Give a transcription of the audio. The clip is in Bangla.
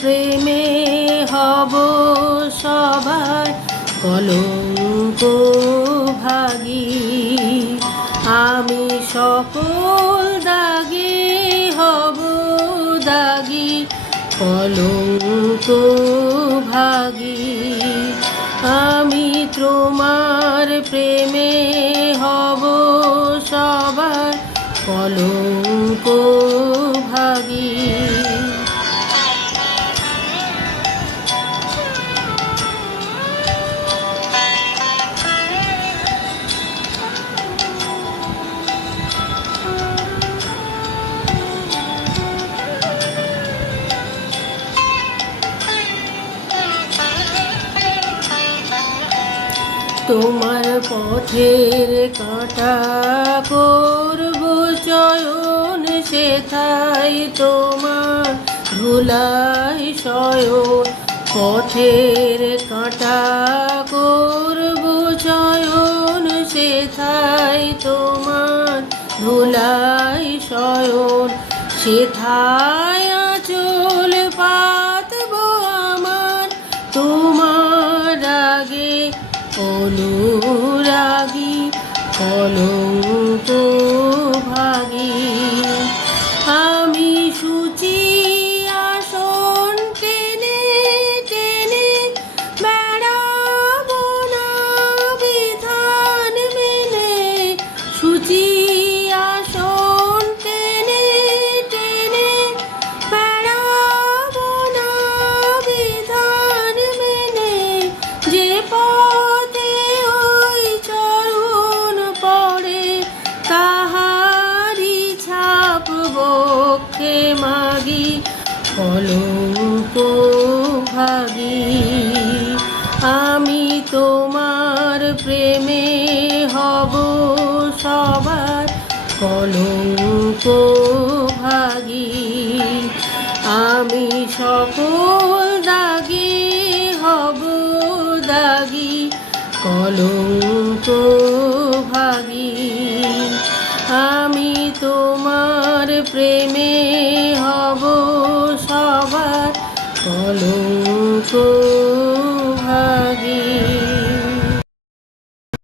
প্রেমে হব সবার কলঙ্ক ভাগী। আমি সকল দাগে হব দাগী, কলঙ্ক ভাগী। আমি তোমার প্রেমে হব সবার কলঙ্ক ভাগী। তোমার পথের কাঁটা করব চয়ন, সেথায় তোমার ধুলায় শয়ন। পথের কাঁটা করব চয়ন, সেথায় তোমার ধুলায় শয়ন। সেথায় আঁচল পাতব আমার তোমার আগে অনুরাগী, কলঙ্ক ভাগী। আমি সূচি আসন টেনে টেনে বেড়াবো না বিধান মেনে। সূচি আসন টেনে টেনে বেড়াবো না বিধান মেনে। যে পথে ওই চরণ পড়ে তাহারি ছাপ বক্ষে মাগি, কলঙ্ক ভাগী। আমি তোমার প্রেমে হব সবার কলঙ্ক ভাগী। আমি সকল দাগে হব দাগী, কলঙ্ক